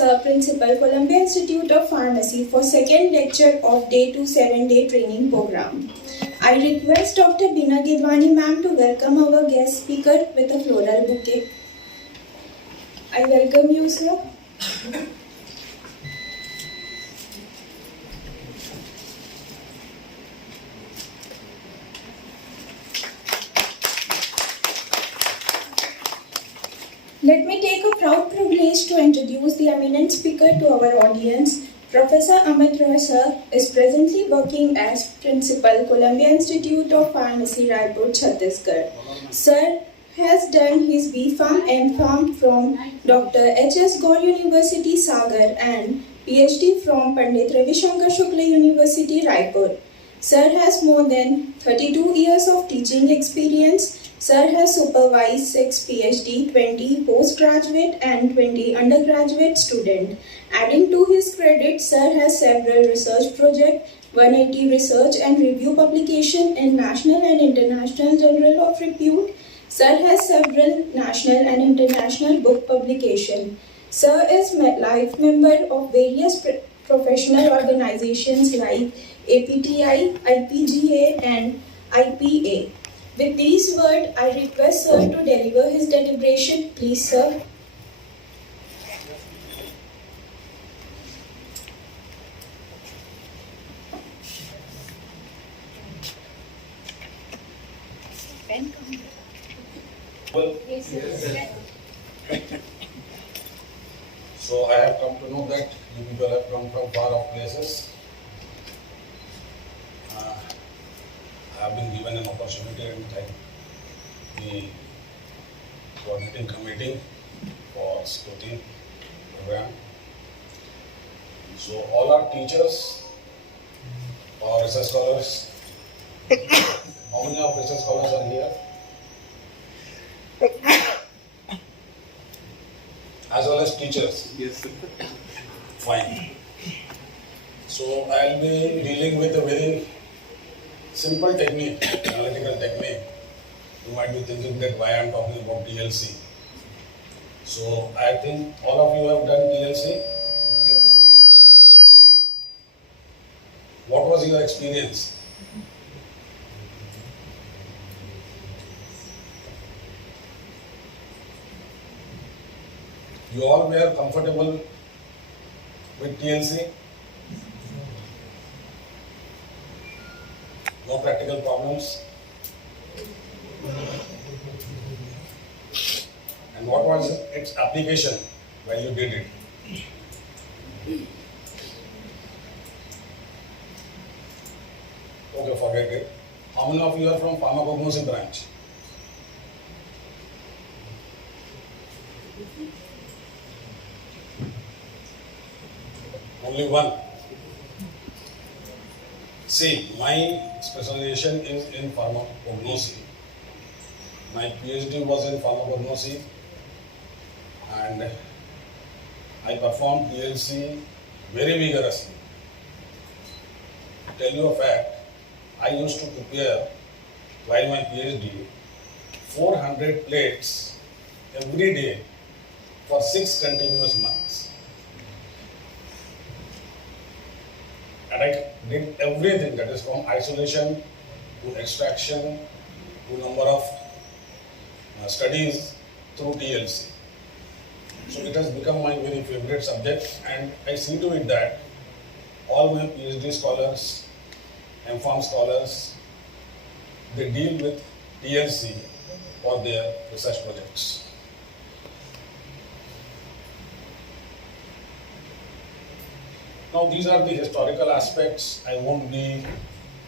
Sir Principal, Columbia Institute of Pharmacy for second lecture of Day 2 7-day training program. I request Dr. Bina Gidwani ma'am to welcome our guest speaker with a floral bouquet. I welcome you, sir. Let me take a proud privilege to introduce the eminent speaker to our audience. Professor Amit Roy sir is presently working as Principal, Columbia Institute of Pharmacy, Raipur, Chhattisgarh. Sir has done his B.Pharm, M.Pharm from Dr. H.S. Gaur University, Sagar and PhD from Pandit Ravi Shankar Shukla University, Raipur. Sir has more than 32 years of teaching experience. Sir has supervised 6 PhD, 20 postgraduate and 20 undergraduate students. Adding to his credit, Sir has several research projects, 180 research and review publications in national and international journal of repute. Sir has several national and international book publications. Sir is life member of various professional organizations like APTI, IPGA and IPA. With these words, I request Sir to deliver his deliberation. Please, sir. Well, yes. So I have come to know that you people have come from far off places. I have been given an opportunity and thank the coordinating committee for scouting program. So all our teachers or research scholars, how many of research scholars are here? As well as teachers? Yes, sir. Fine. So I'll be dealing with a very simple technique, analytical technique. You might be thinking that why I'm talking about TLC. So I think all of you have done TLC. Yes. What was your experience? You all were comfortable with TLC? No practical problems? And what was its application when you did it? Okay, forget it. How many of you are from pharmacognosy branch? Only one. See, my specialization is in pharmacognosy. My PhD was in pharmacognosy and I performed TLC very vigorously. To tell you a fact, I used to prepare, while my PhD, 400 plates every day for 6 continuous months. And I did everything, that is from isolation to extraction to number of studies through TLC. So it has become my very favorite subject and I see to it that all my PhD scholars, M.Pharm scholars, they deal with TLC for their research projects. Now these are the historical aspects. I won't be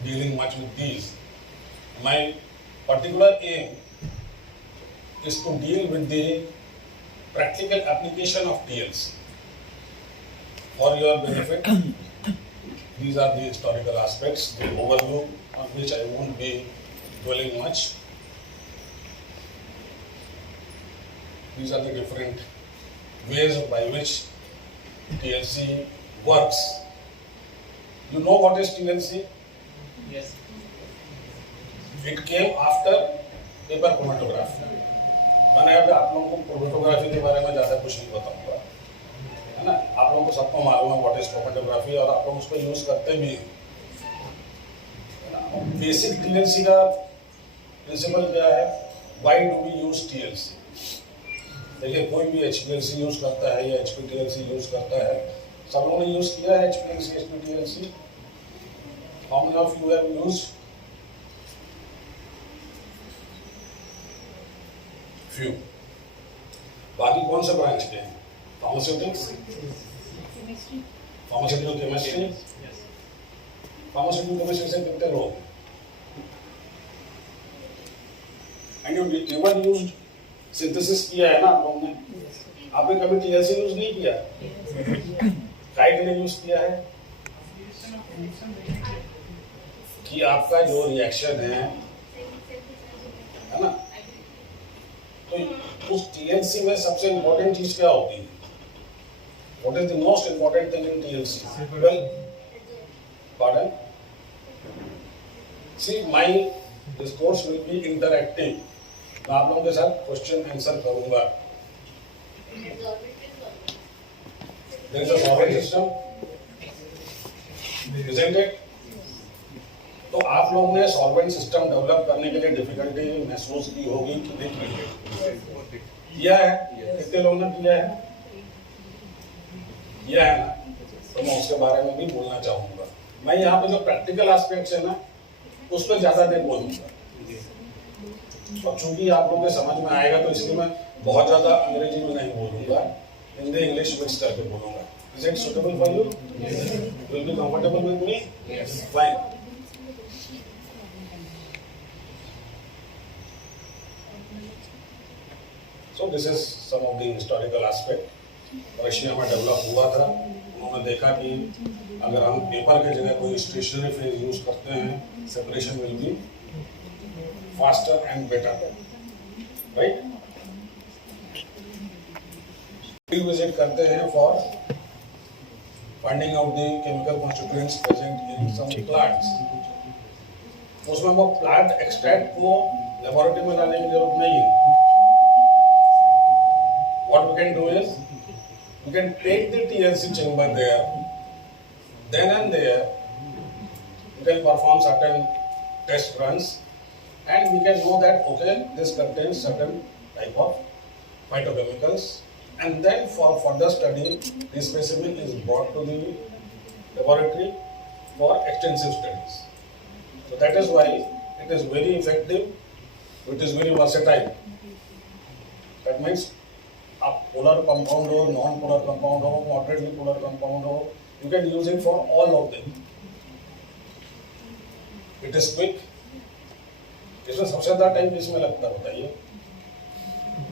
dealing much with these. My particular aim is to deal with the practical application of TLC. For your benefit, these are the historical aspects, the overview on which I won't be dwelling much. These are the different ways by which TLC works. You know what is TLC? Yes. It came after paper chromatography. मैंने अभी आप लोगों को chromatography के बारे में ज़्यादा कुछ नहीं बताऊंगा, है ना, आप लोगों को सबको मालूम है व्हाट इज टोपोग्राफी और आप लोग उसको यूज करते भी हैं, है ना। बेसिक टीएलसी का प्रिंसिपल क्या है, why do we use TLC. देखिए कोई भी एचपीएलसी यूज करता है या एचपीटीएलसी यूज करता है, सब लोगों ने यूज किया है HPLC HPTLC. How many of you have used? Few. बाकी कौन से ब्रांच के हैं? Pharmaceutics, pharmaceutical chemistry, pharmaceutical chemistry से कितने लोग? And you even used synthesis किया है ना आप लोगों ने? आपने कभी टीएलसी यूज नहीं किया? काय के लिए यूज किया है? कि आपका जो रिएक्शन है ना, तो उस टीएलसी में सबसे इंपॉर्टेंट चीज क्या होती है? What is the most important thing in TLC? Well, pardon, see my discourse will be interactive. मैं आप लोगों के साथ क्वेश्चन आंसर करूंगा। There is a solvent system, isn't it? तो आप लोगों ने सॉल्वेंट सिस्टम डेवलप करने के लिए डिफिकल्टी महसूस की होगी कि नहीं की? किया है? कितने लोगों ने किया है? किया है ना? तो मैं उसके बारे में भी बोलना चाहूंगा। मैं यहाँ पे जो प्रैक्टिकल एस्पेक्ट्स है ना, उस पर ज्यादा नहीं बोलूंगा, और चूंकि आप लोगों के समझ में आएगा तो इसलिए मैं बहुत ज्यादा अंग्रेजी में नहीं बोलूंगा, हिंदी इंग्लिश मिक्स करके बोलूंगा। Is it suitable for you? Yes. Will be comfortable with me? Yes. Fine. So this is some of the historical aspect. Russia में डेवलप हुआ था। उन्होंने देखा कि अगर हम पेपर के जगह कोई स्टेशनरी फेज यूज करते हैं, separation will be faster and better, right. Visit करते हैं for finding out the chemical constituents present in some plants. उसमें वो प्लांट एक्सट्रैक्ट को लेबोरेटरी में लाने की जरूरत नहीं है। What we can do is we can take the TLC chamber there, then and there we can perform certain test runs, and we can know that okay, this contains certain type of phytochemicals, and then for further study the specimen is brought to the laboratory for extensive studies. So that is why it is very effective, it is very versatile. That means आप polar compound हो, non-polar compound हो, moderately polar compound हो, you can use it for all of them. It is quick. इसमें सबसे ज़्यादा time किसमें लगता है बताइए?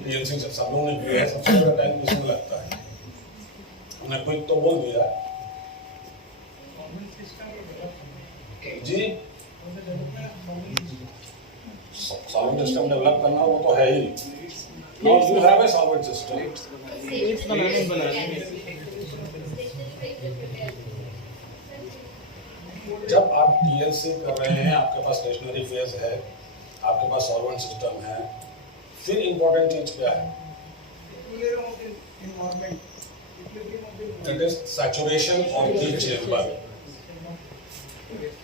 TLC से सब लोगों ने किया है, सबसे ज़्यादा टाइम किसमें लगता है? हमने क्विक तो बोल दिया जी। सॉल्वेंट सिस्टम डेवलप करना वो तो है ही। Now you have a solvent system. जब आप TLC कर रहे हैं, आपके पास स्टेशनरी फेज है, आपके पास सॉल्वेंट सिस्टम है, फिर इंपॉर्टेंट चीज क्या है? That is saturation of the chamber.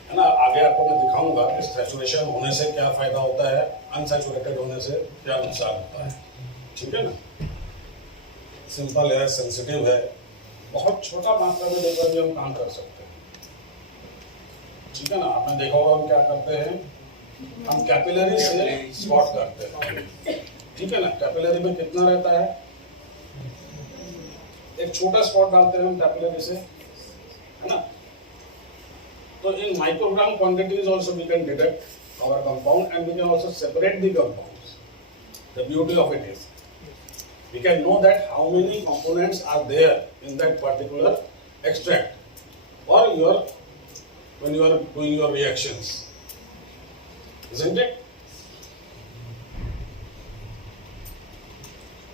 है ना, आगे आपको मैं दिखाऊंगा कि सैचुरेशन होने से क्या फायदा होता है, अनसैचुरेटेड होने से क्या नुकसान होता है। ठीक है ना, सिंपल है, सेंसिटिव है, बहुत छोटा मात्रा में लेकर भी हम काम कर सकते हैं। ठीक है ना, आपने देखा होगा हम क्या करते हैं, हम कैपिलरी से स्पॉट करते हैं। ठीक है ना, कैपिलरी में कितना रहता है, एक छोटा स्पॉट डालते हैं हम कैपिलरी से, है ना। तो in microgram quantities also we can detect our compound and we can also separate the compounds. The beauty of it is we can know that how many components are there in that particular extract or when you are doing your reactions, isn't it?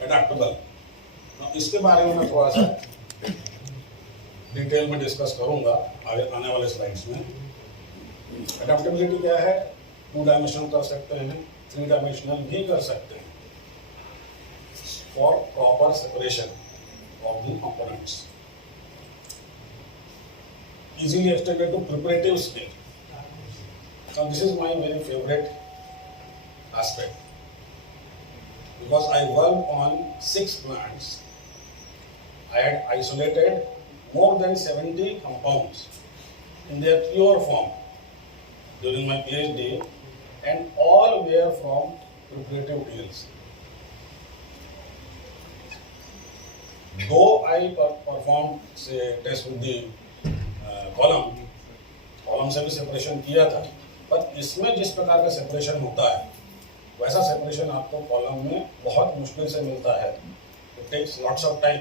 Adaptable. Now इसके बारे में मैं थोड़ा सा detail में discuss करूंगा आगे आने वाले स्लाइड्स में। अडेप्टेबिलिटी क्या है? 2 डायमेंशनल कर सकते हैं, 3 डायमेंशनल भी कर सकते हैं for proper separation of the components. easily extended to preparative stage. Now this is my very favorite aspect because I worked on 6 plants. I had isolated more than 70 compounds in their pure form during my PhD, and all were from preparative TLC. Though I performed say test with the column से भी separation किया था, पर इसमें जिस प्रकार का separation होता है वैसा सेपरेशन आपको कॉलम में बहुत मुश्किल से मिलता है. It takes lots of time.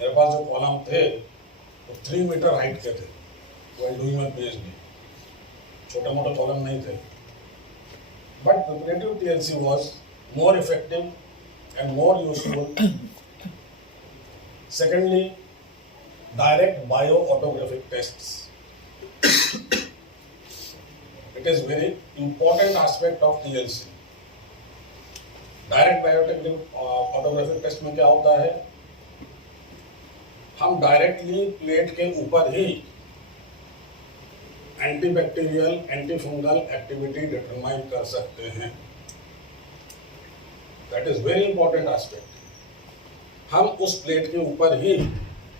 मेरे पास जो कॉलम थे वो 3 मीटर हाइट के थे व्हाइल डूइंग माय पीएचडी. छोटे मोटे कॉलम नहीं थे. But preparative TLC was more effective and more useful. Secondly, direct bioautographic tests. It is very important aspect of TLC. Direct bioautographic test में क्या होता है? हम डायरेक्टली प्लेट के ऊपर ही एंटीबैक्टीरियल, एंटीफंगल एक्टिविटी डिटरमाइन कर सकते हैं. That is very important aspect. हम उस प्लेट के ऊपर ही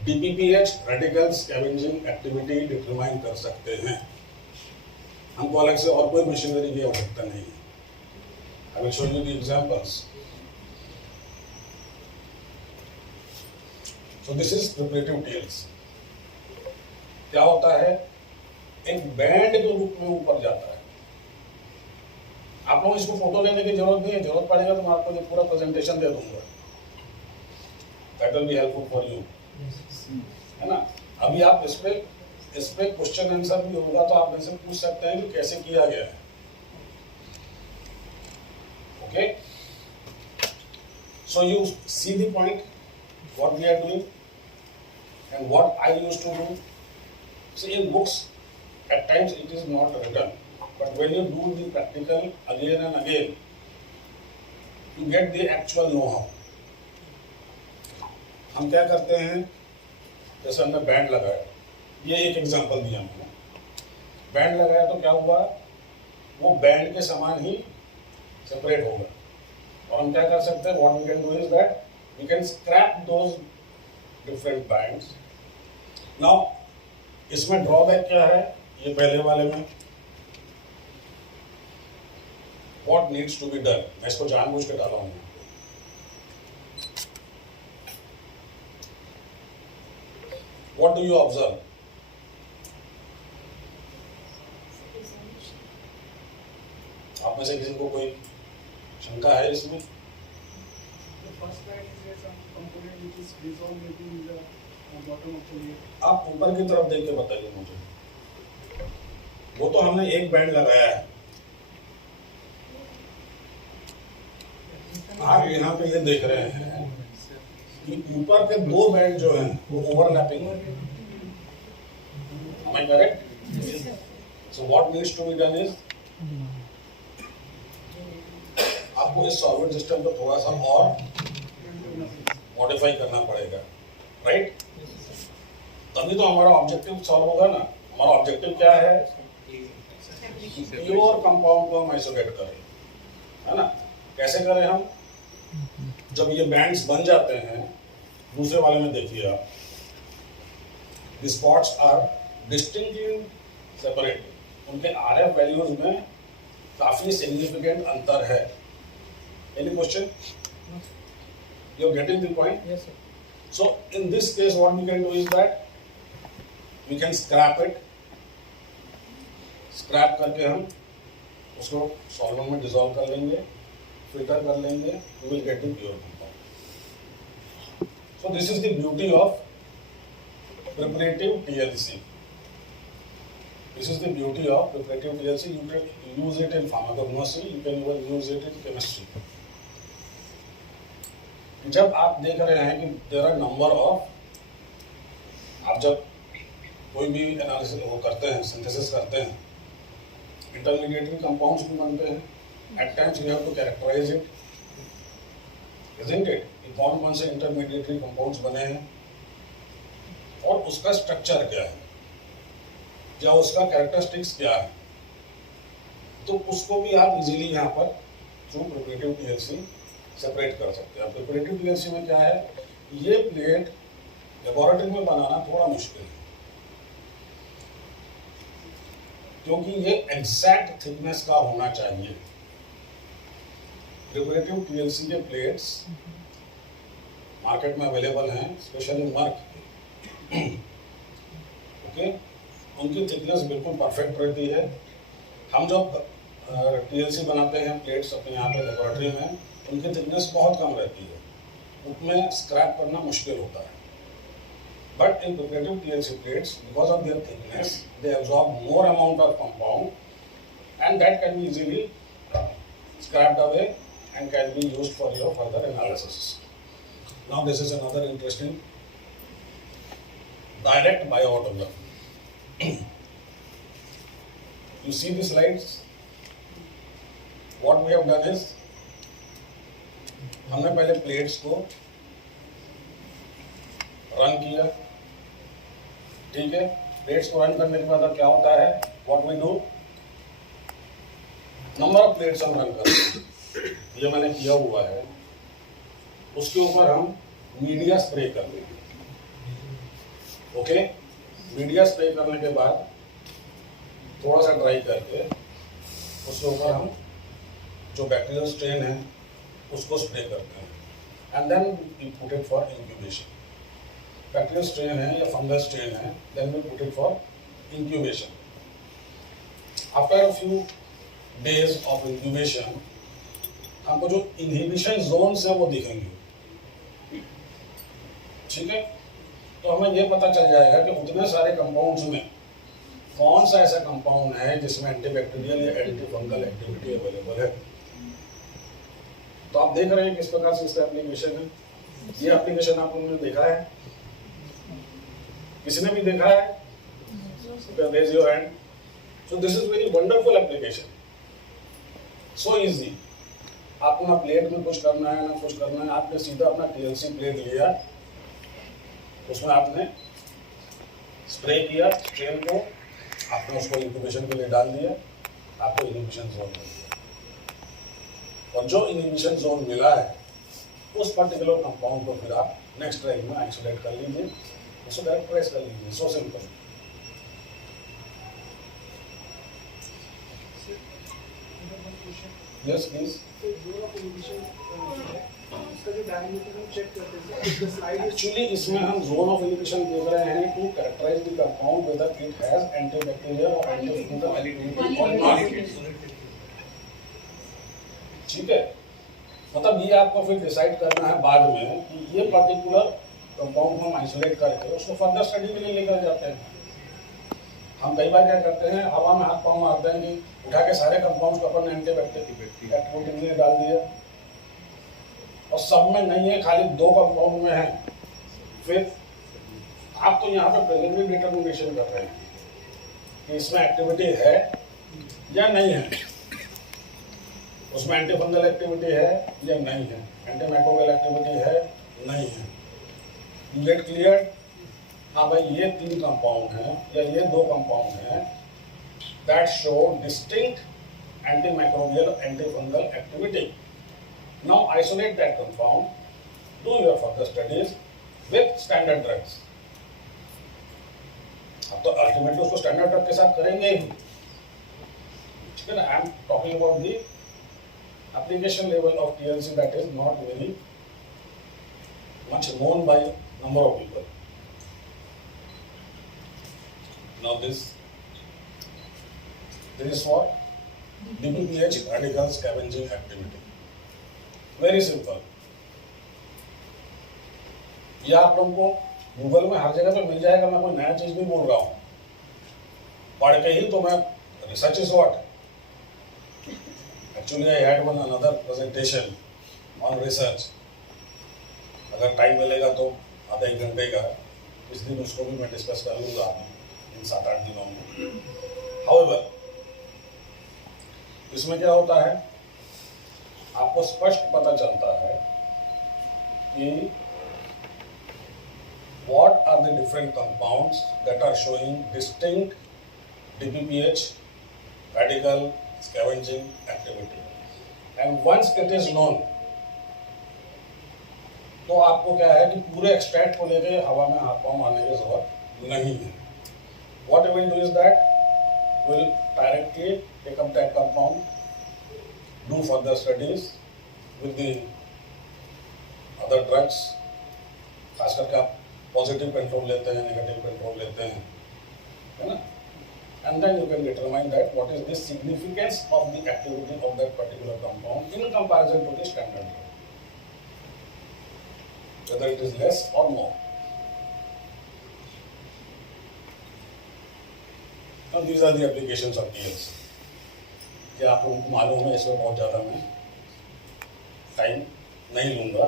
DPPH radical scavenging activity determine कर सकते हैं. हमको अलग से और कोई मशीनरी की आवश्यकता नहीं है. I will show you the examples. So this is preparative TLC. क्या होता है? एक बैंड के रूप में ऊपर जाता है. आप लोग इसको फोटो लेने की जरूरत नहीं है. जरूरत पड़ेगा तो मैं आपको पूरा प्रेजेंटेशन दे दूंगा. That will be helpful for you. है ना? अभी आप इस पे क्वेश्चन आंसर भी होगा तो आप मेरे से पूछ सकते हैं कि कैसे किया गया है. Okay? So you see the point, what we are doing and what I used to do. See, in books, at times it is not written, but when you do the practical again and again, you get the actual know-how. हम क्या करते हैं? जैसे हमने band लगाया, ये एक example दिया मैंने. बैंड लगाया तो क्या हुआ? वो बैंड के समान ही सेपरेट होगा. और हम क्या कर सकते हैं? What we can do is that we can scrap those different bands. Now इसमें ड्रॉबैक क्या है? ये पहले वाले में what needs to be done, मैं इसको जानबूझ के डाला हूं. What do you observe? आप में से किसी को कोई शंका है इसमें? आप ऊपर की तरफ देख के बताइए मुझे. वो तो हमने एक बैंड लगाया है. आप यहाँ पे ये देख रहे हैं कि ऊपर के 2 बैंड जो हैं वो ओवरलैपिंग है. Am I correct? So what needs to be done is आपको इस सॉल्वेंट सिस्टम को थोड़ा सा और मॉडिफाई करना पड़ेगा, राइट? तभी तो हमारा ऑब्जेक्टिव सॉल्व होगा ना. हमारा ऑब्जेक्टिव क्या है? प्योर कंपाउंड को हम आइसोलेट करें, है ना? कैसे करें हम? जब ये बैंड्स बन जाते हैं, दूसरे वाले में देखिए आप, the spots are distinctly separate. उनके RF वैल्यूज में काफी सिग्निफिकेंट अंतर है. Any question? You are getting the point? Yes, sir. So in this case, what we can do is that we can scrap it. Scrap करके हम उसको solvent में dissolve कर लेंगे, फिल्टर कर लेंगे, we will get the pure compound. So this is the beauty of preparative TLC. This is the beauty of preparative TLC. You can use it in pharmacognosy, you can even use it in chemistry. जब आप देख रहे हैं कि there are number of, आप जब कोई भी एनालिसिस वो करते हैं, सिंथेसिस करते हैं, इंटरमीडिएटरी कंपाउंड्स भी बनते हैं. At times you have to characterize it, isn't it? कि कौन कौन से इंटरमीडिएटरी कंपाउंड्स बने हैं. और उसका स्ट्रक्चर क्या है या उसका कैरेक्टरिस्टिक्स क्या है, तो उसको भी आप इजीली यहाँ पर थ्रू प्रिपरेटिव टीएलसी सेपरेट कर सकते हैं। प्रिपरेटिव टीएलसी में क्या है, ये प्लेट लेबोरेटरी में बनाना थोड़ा मुश्किल है क्योंकि ये एग्जैक्ट थिकनेस का होना चाहिए। प्रिपरेटिव टीएलसी के प्लेट्स मार्केट में अवेलेबल हैं, स्पेशली मर्क के। ओके, उनकी थिकनेस बिल्कुल परफेक्ट रहती है। हम जब टीएलसी बनाते हैं प्लेट्स अपने यहाँ पे लेबोरेटरी में, उनकी थिकनेस बहुत कम रहती है, उसमें स्क्रैप करना मुश्किल होता है। But in preparative TLC plates, because of their thickness, they absorb more amount of compound, and that can be easily scrapped away and can be used for your further analysis. Now, this is another interesting direct bioautography. You see the slides? What we have done is, हमने पहले plates को run किया, ठीक है। Plates को run करने के बाद क्या होता है, what we do, number of plates हम रन करते हैं, ये मैंने किया हुआ है। उसके ऊपर हम मीडिया स्प्रे कर देंगे। ओके, मीडिया स्प्रे करने के बाद थोड़ा सा ड्राई करके उसके ऊपर हम जो बैक्टीरियल स्ट्रेन है उसको स्प्रे करते हैं, and then we put it for incubation. Bacterial strain है या फंगल स्ट्रेन है, then we put it for incubation. After a few days of incubation हमको जो इनहिबिशन जोन्स है वो दिखेंगे, ठीक है। तो हमें ये पता चल जाएगा कि उतने सारे कंपाउंड्स में कौन सा ऐसा कंपाउंड है जिसमें एंटीबैक्टीरियल या एंटी फंगल एक्टिविटी अवेलेबल है। तो आप देख रहे हैं किस प्रकार से इसका एप्लीकेशन है। ये एप्लीकेशन आप लोगों ने देखा है, किसी ने भी देखा है? Raise your hand. So this is very wonderful application. So easy. आपको ना प्लेट में कुछ करना है ना कुछ करना है, आपने सीधा अपना टीएलसी प्लेट लिया, उसमें आपने स्प्रे किया स्ट्रेन को, आपने उसको इंक्यूबेशन के लिए डाल दिया, आपको इनहिबिशन जोन मिल गया। और जो इनहिबिशन जोन मिला है उस पर्टिकुलर कंपाउंड को फिर आप नेक्स्ट ट्रायल में आइसोलेट कर लीजिए, उसको कैरेक्टराइज कर लीजिए। So simple. Yes please. Actually इसमें हम जोन ऑफ इनहिबिशन देख रहे हैं to characterise the compound whether it has antibacterial और एंटीफंगल एक्टिविटी और नॉट, ठीक है। मतलब ये आपको फिर डिसाइड करना है बाद में कि ये पर्टिकुलर कंपाउंड को हम आइसोलेट करके उसको फर्दर स्टडी के लिए लेकर जाते हैं। हम कई बार क्या करते हैं, हवा में हाथ पाँव मारते हैं कि उठा के सारे कंपाउंड्स को अपन एंटीबैक्टीरियल एक्टिविटी के लिए डाल दिया, और सब में नहीं है, खाली 2 कंपाउंड में है। फिर आप तो यहाँ पे प्रिलिमिनरी डिटरमिनेशन कर रहे हैं कि इसमें एक्टिविटी है या नहीं है, उसमें एंटीफंगल एक्टिविटी है या नहीं है, एंटीमाइक्रोबियल एक्टिविटी है नहीं है। You get clear? हाँ भाई, ये 3 कंपाउंड हैं या ये 2 कंपाउंड हैं that show distinct antimicrobial antifungal activity. Now isolate that compound, do your further studies with standard drugs. अब तो अल्टीमेटली उसको स्टैंडर्ड ड्रग के साथ करेंगे ही, ठीक है ना। I am talking about the application level of TLC that is not very much known by number of people. Now this is for DPPH radical scavenging activity. Very simple. यह आप लोगों को गूगल में हर जगह पे मिल जाएगा, मैं कोई नया चीज नहीं बोल रहा हूँ, पढ़ के ही तो मैं research is what. Actually, I had one another presentation on research. अगर टाइम मिलेगा तो आधा 1 घंटे का, इस दिन उसको भी मैं डिस्कस कर लूँगा इन 7-8 दिनों में। However, इसमें क्या होता है, आपको स्पष्ट पता चलता है कि what are the different compounds that are showing distinct DPPH, radical scavenging activity. And once it is known, तो आपको क्या है कि पूरे एक्सट्रैक्ट को लेके हवा में हाथ पांव मारने की जरूरत नहीं है. What we will do is that we will directly take up that compound, do further studies with the other drugs. खास करके आप पॉजिटिव कंट्रोल लेते हैं, नेगेटिव कंट्रोल लेते हैं, है ना? And then you can determine that what is the significance of the activity of that particular compound in comparison to the standard drug, whether it is less or more. Now these are the applications of TLC. क्या आपको मालूम है? इसमें बहुत ज़्यादा मैं time नहीं लूँगा.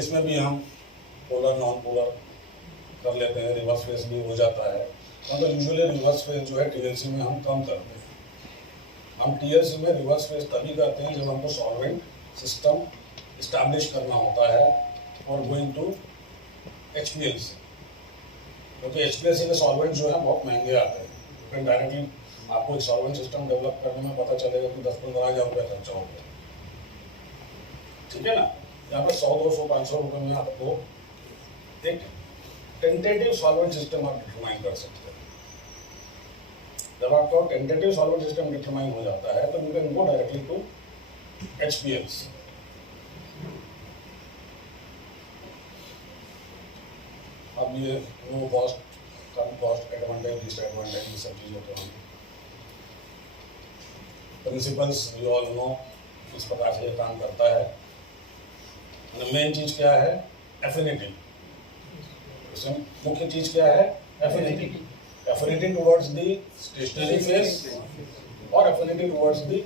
इसमें भी हम पोलर नॉन पोलर कर लेते हैं, रिवर्स फेस भी हो जाता है. मतलब यूजुअली रिवर्स फेस जो है टीएलसी में हम कम करते हैं. हम टीएलसी में रिवर्स फेस तभी करते हैं जब हमको सॉल्वेंट सिस्टम इस्टेब्लिश करना होता है और गोइंग टू एचपीएलसी, क्योंकि एचपीएलसी के सॉल्वेंट जो है बहुत महंगे आते हैं. फिर डायरेक्टली आपको एक सॉल्वेंट सिस्टम डेवलप करने में पता चलेगा कि 10-15 हज़ार रुपये खर्चा हो गया. ठीक है ना? यहाँ पर 100, 200, 500 रुपये में आपको एक टेंटेटिव सॉल्वेंट सिस्टम आप डिटरमाइन कर सकते हैं. जब आपका टेंटेटिव सॉल्वेंट सिस्टम डिटरमाइन हो जाता है तो you can go directly to HPLC. अब ये नो कॉस्ट, कम कॉस्ट, एडवांटेज, डिसएडवांटेज, ये सब चीज़ें तो हम प्रिंसिपल्स यू ऑल नो किस प्रकार से ये काम करता है. मेन चीज क्या है? एफिनिटी. इसमें मुख्य चीज क्या है? Affinity. Affinity towards the stationary phase और affinity towards the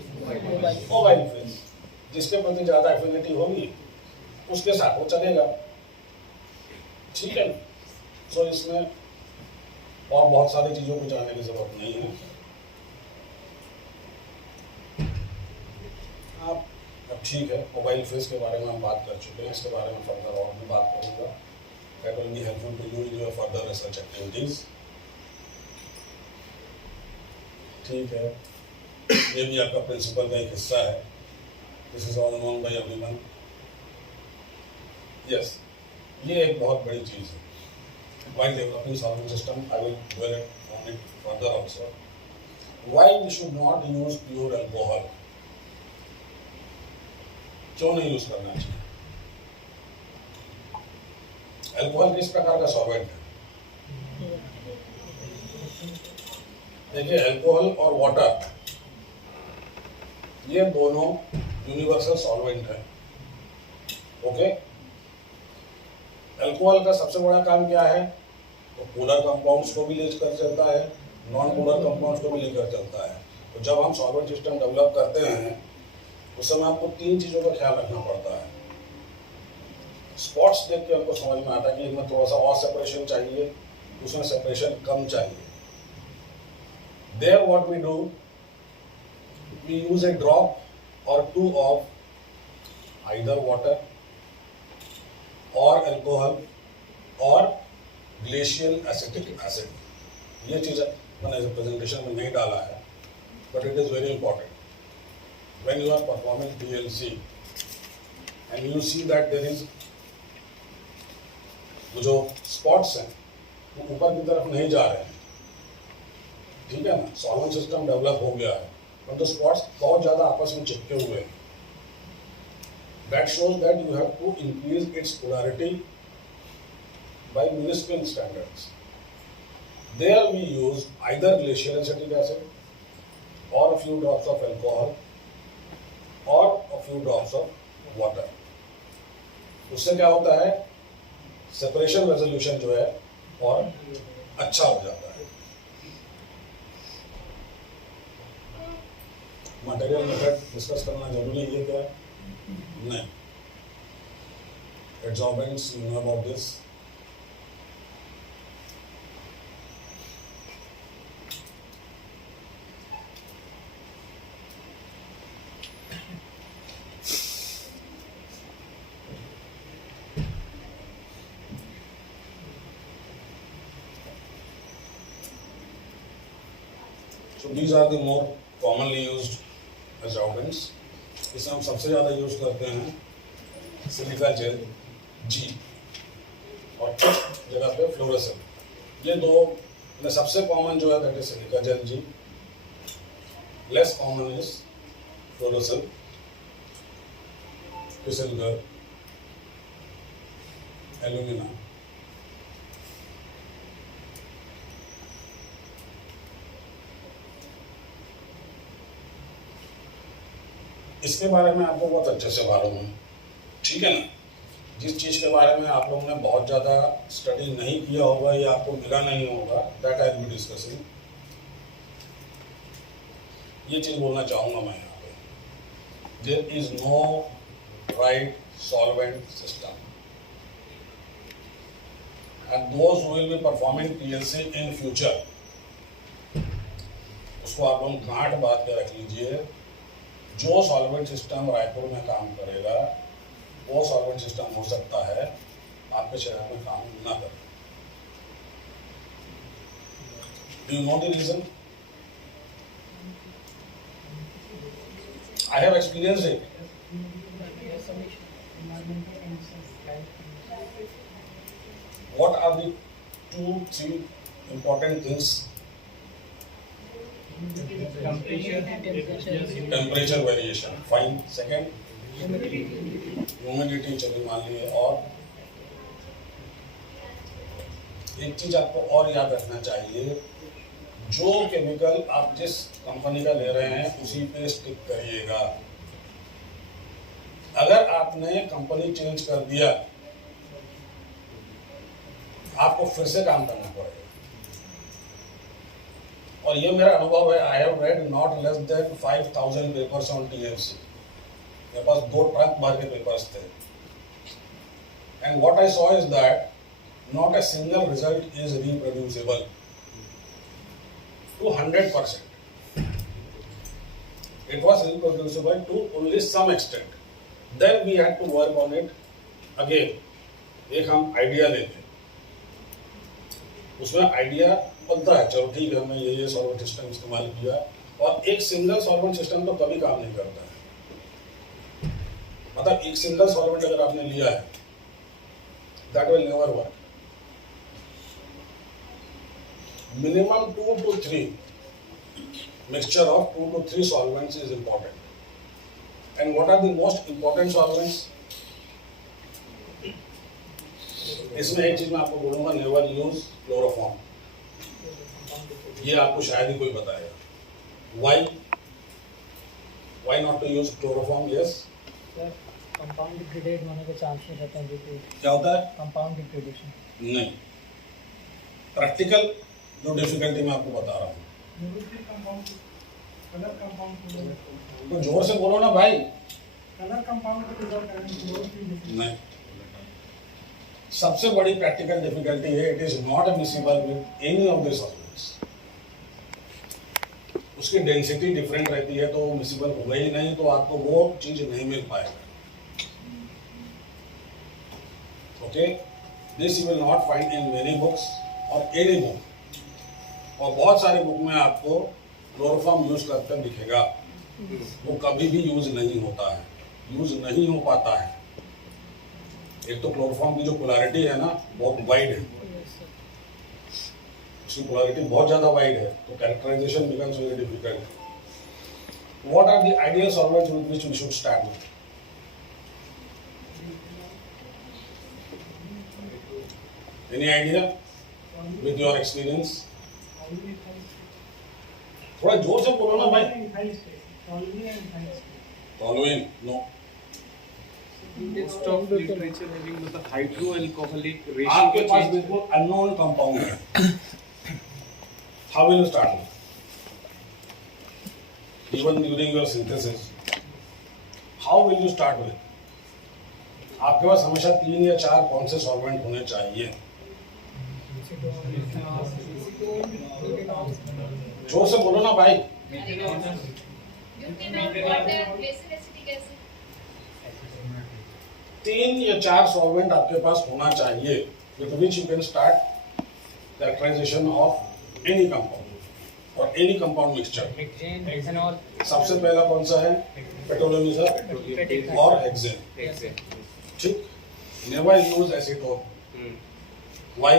mobile phase. जिसके प्रति ज्यादा एफिनिटी होगी उसके साथ वो चलेगा. ठीक है. सो इसमें और बहुत सारी चीजों को जानने की जरूरत नहीं है. आप अब ठीक है, मोबाइल फेस के बारे में हम बात कर चुके हैं. इसके बारे में फर्दर और भी बात करूँगा. That will be helpful to you in your further research activities. ठीक है, ये भी आपका प्रिंसिपल का एक हिस्सा है. This is all known by everyone. Yes, ये एक बहुत बड़ी चीज़ है. While developing solvent system, I will dwell on it further also. Why we should not use pure alcohol? क्यों नहीं यूज करना चाहिए? अल्कोहल किस प्रकार का सॉल्वेंट है? देखिए, अल्कोहल और वाटर ये दोनों यूनिवर्सल सॉल्वेंट है. ओके. अल्कोहल का सबसे बड़ा काम क्या है? तो पोलर कंपाउंड्स को भी लेकर चलता है, नॉन पोलर कंपाउंड्स को भी लेकर चलता है. तो जब हम सॉल्वेंट सिस्टम डेवलप करते हैं उस समय आपको 3 चीज़ों का ख्याल रखना पड़ता है. स्पॉट्स देख के हमको समझ में आता है कि इनमें थोड़ा सा और सेपरेशन चाहिए, उसमें सेपरेशन कम चाहिए. There what we do, we use a drop और 2 ऑफ आइदर वाटर और अल्कोहल और ग्लेशियल एसिटिक एसिड. ये चीज़ मैंने प्रेजेंटेशन में नहीं डाला है, but it is very important. When you are performing TLC and you see that there is जो स्पॉट्स हैं वो ऊपर की तरफ नहीं जा रहे हैं. ठीक है ना? सॉल्वेंट सिस्टम डेवलप हो गया है, परंतु स्पॉट्स बहुत ज़्यादा आपस में चिपके हुए हैं. That shows that you have to increase its polarity by municipal standards. There we use either glacial acetic acid or a few drops of alcohol or a few drops of water. उससे क्या होता है? Separation resolution जो है और अच्छा हो जाता है. मटेरियल मेथड डिस्कस करना जरूरी है क्या? नहीं. Adsorbents, you know about this. So these are the more commonly used resolvents. इसमें हम सबसे ज़्यादा यूज करते हैं सिलिका जेल जी और कुछ जगह पे फ्लोरोसेल। ये दो में सबसे कॉमन जो है that is silica gel G, less common is Florisil, silver, alumina. इसके बारे में आपको बहुत अच्छे से मालूम है, ठीक है ना। जिस चीज़ के बारे में आप लोगों ने बहुत ज़्यादा स्टडी नहीं किया होगा या आपको मिला नहीं होगा, that I will be discussing. ये चीज़ बोलना चाहूँगा मैं यहाँ पे, there is no right solvent system and those who will be performing PLC in future, उसको आप लोग गांठ बांध के रख लीजिए। जो सॉल्वेंट सिस्टम रायपुर में काम करेगा वो सॉल्वेंट सिस्टम हो सकता है आपके शहर में काम ना करे। Do you know the reason? I have experienced it. What are the 2-3 important things? Temperature variation, fine. Second humidity, चलिए मान लिए। और एक चीज आपको और याद रखना चाहिए, जो केमिकल आप जिस कंपनी का ले रहे हैं उसी पे स्टिक करिएगा। अगर आपने कंपनी चेंज कर दिया आपको फिर से काम करना पड़ेगा। और ये मेरा अनुभव है, आई have read not less than 5000 papers on TMC. मेरे पास 2 ट्रक भर के पेपर्स थे and what I saw is that not a single result is reproducible to 100%. It was reproducible to only some extent. Then we had to work on it again. एक हम idea लेते हैं, उसमें idea बनता है, चलो ठीक है हमने ये सॉल्वेंट सिस्टम इस्तेमाल किया, और एक सिंगल सॉल्वेंट सिस्टम तो कभी काम नहीं करता है। मतलब एक सिंगल सॉल्वेंट अगर आपने लिया है that will never work. Minimum 2 to 3 mixture of 2 to 3 solvents is important. And what are the most important solvents? इसमें एक चीज मैं आपको बोलूंगा, नेवर यूज क्लोरोफॉर्म। ये आपको शायद ही कोई बताएगा। Why not to use chloroform? Yes. Compound degraded होने के चांसेस रहते हैं। क्या होता है? Compound degradation. नहीं, प्रैक्टिकल जो डिफिकल्टी मैं आपको बता रहा हूँ। तो जोर से बोलो ना भाई। कलर कंपाउंड को रिजॉल्व करने नहीं, सबसे बड़ी प्रैक्टिकल डिफिकल्टी है it is not miscible with any of the solvents. उसकी डेंसिटी डिफरेंट रहती है तो मिक्सेबल होगा ही नहीं, तो आपको वो चीज नहीं मिल पाएगा। Okay, this you will not find in many books और एनी बुक। और बहुत सारे बुक में आपको क्लोरोफॉर्म यूज करके दिखेगा, वो कभी भी यूज नहीं होता है, यूज नहीं हो पाता है। एक तो क्लोरोफॉर्म की जो पोलैरिटी है ना बहुत वाइड है, उसकी पोलैरिटी बहुत ज्यादा वाइड है, तो characterisation becomes very difficult. What are the ideal solvents with which we should start with? Any idea with your experience? थोड़ा जोर से बोलो ना भाई। Toluene, no. It's of literature having the hydroalcoholic ratio आपके को पास change बिल्कुल अननोन कंपाउंड है, how will you start? Even during your synthesis how will you start with? आपके पास हमेशा 3 या 4 कौन से सॉल्वेंट होने चाहिए? जोर से बोलो ना भाई। 3 या 4 सॉल्वेंट आपके पास होना चाहिए with which you can start characterization of any compound. or any compound mixture. Hexane, ethanol. सबसे पहला कौन सा है? Petroleum ether Petroleum. और हेक्सेन. Exactly. ठीक. Never use acetone. Why?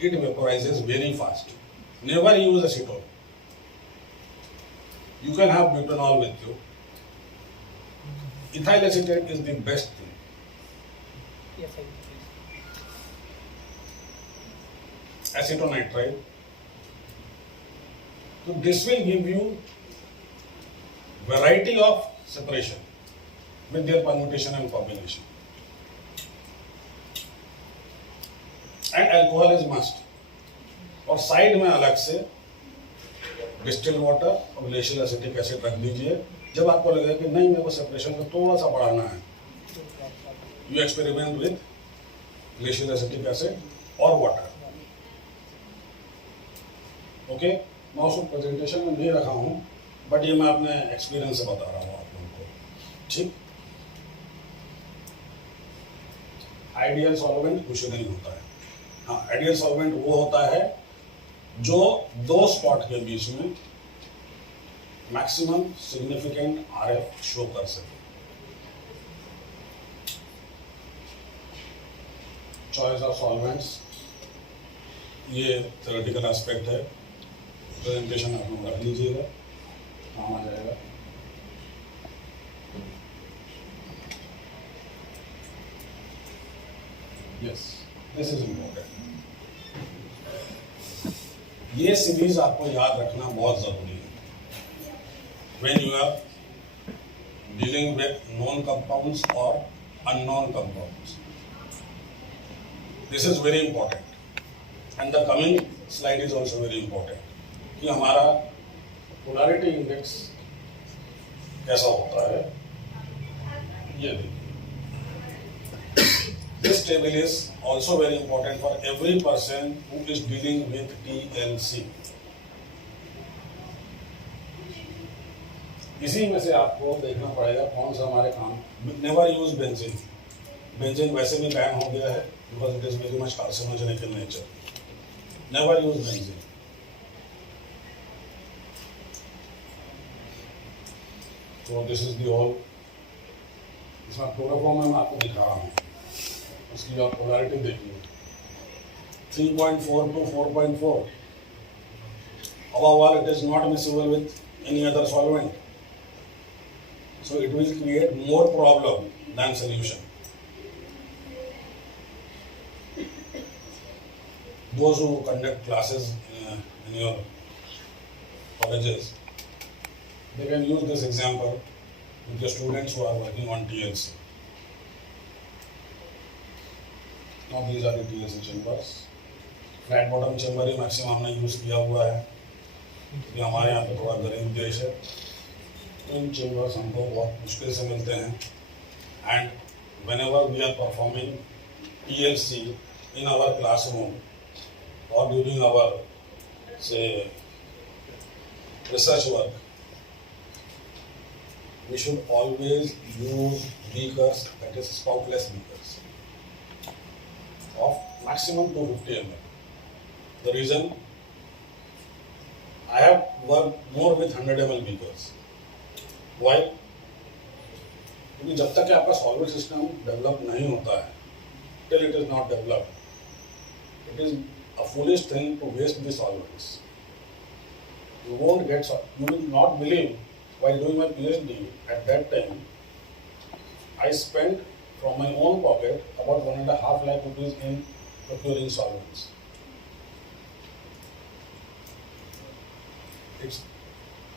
It vaporizes very fast. Never use acetone. You can have butanol with you. Ethyl acetate is the best thing. Yes, I Acetonitride. So this will give you variety of separation with their permutation and combination. And alcohol is must. और side में अलग से distilled water और glacial acetic acid रख दीजिए. जब आपको लगेगा कि नहीं मेरे को सेपरेशन को थोड़ा सा बढ़ाना है, you experiment with glacial acetic acid और वाटर. ओके, मैं उसको प्रेजेंटेशन में नहीं रखा हूँ, बट ये मैं अपने एक्सपीरियंस से बता रहा हूँ आप लोगों को. ठीक. आइडियल सॉल्वेंट कुछ नहीं होता है. हाँ, आइडियल सॉल्वेंट वो होता है जो दो स्पॉट के बीच में मैक्सिमम सिग्निफिकेंट आरएफ शो कर सके. चॉइस ऑफ सॉल्वेंट्स, ये थ्योरेटिकल एस्पेक्ट है. प्रेजेंटेशन आप लोग रख लीजिएगा, काम आ जाएगा. Yes, this is important. ये सीरीज आपको याद रखना बहुत जरूरी है. When you are dealing with known compounds और unknown compounds, this is very important. And the coming slide is also very important कि हमारा पोलैरिटी इंडेक्स कैसा होता है. ये देखिए, this table is also very important for every person who is dealing with TLC. इसी में से आपको देखना पड़ेगा कौन सा हमारे काम. Never use benzene. Benzene वैसे भी बैन हो गया है because it is very much carcinogenic in nature. Never use benzene. So this is the whole. इसमें क्लोरोफॉर्म में मैं आपको दिखा रहा हूँ. उसकी आप पोलैरिटी देखिए, 3.4 to 4.4. Above all, it is not miscible with any other solvent, so it will create more problem than solution. Those who conduct classes in your colleges, they can use this example with the students who are working on TLC. Now these are the TLC chambers. Flat bottom chamber he maximum हमने use किया हुआ है क्योंकि हमारे यहाँ पे थोड़ा गरीब देश है. इन चेम्बर्स हमको बहुत मुश्किल से मिलते हैं. And whenever we are performing TLC in our classroom और ड्यूरिंग आवर से research work, we should always use beakers, that is spoutless beakers, of maximum 250 ml. The reason, I have worked more with 100 ml beakers. Why? क्योंकि जब तक कि आपका solvent system develop नहीं होता है, till it is not developed, it is a foolish thing to waste the solvents. You won't get, you will not believe, while doing my PhD at that time, I spent from my own pocket about 1.5 lakh rupees in procuring solvents.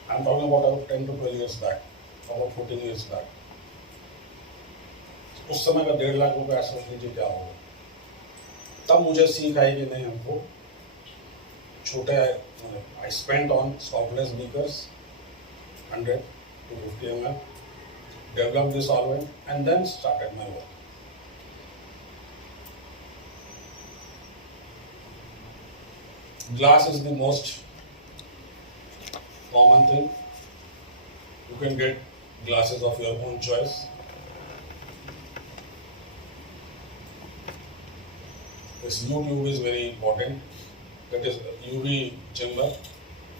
I'm talking about 10 to 12 years back, about 14 years back. उस समय का 1.5 लाख रुपए सोच लीजिए क्या होगा. तब मुझे सीख आई कि नहीं, हमको छोटे I spent on spoutless beakers, 100 to 50 ml, developed the solvent and then started my work. Glass is the most common thing. You can get glasses of your own choice. This U tube is very important. that is UV chamber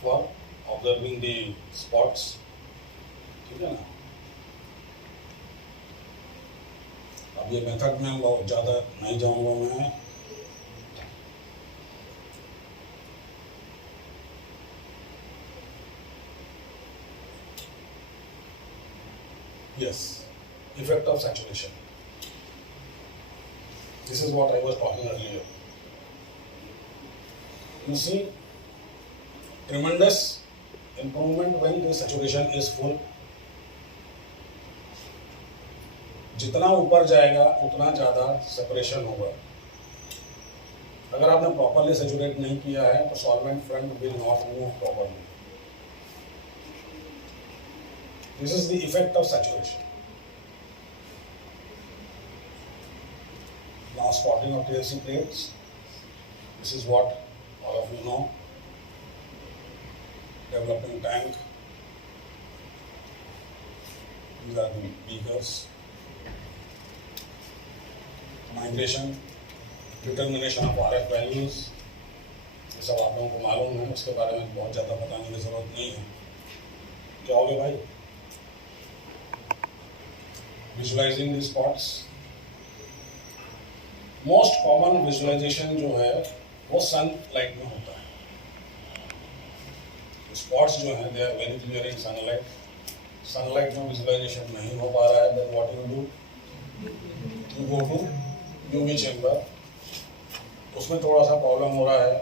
for observing the spots. ठीक है ना? अब ये method में बहुत ज़्यादा नहीं जाऊंगा मैं. Yes, effect of saturation. This is what I was talking earlier. You see, tremendous improvement when the saturation is full. जितना ऊपर जाएगा उतना ज़्यादा सेपरेशन होगा. अगर आपने प्रॉपरली सैचुरेट नहीं किया है तो solvent front will not move properly. This is the effect of saturation. Now spotting of TLC plates. This is what all of you know. Developing tank. These are the beakers. Migration, determination of RF values. ये सब आप लोगों को मालूम है, इसके बारे में बहुत ज़्यादा बताने की जरूरत नहीं है. क्या हो गया भाई? Visualizing the spots. Most common visualization जो है वो sunlight में होता है. Spots जो हैं they are very clear in sunlight. Sunlight में visualization नहीं हो पा रहा है, then what you do? You go to UV chamber. उसमें थोड़ा सा प्रॉब्लम हो रहा है.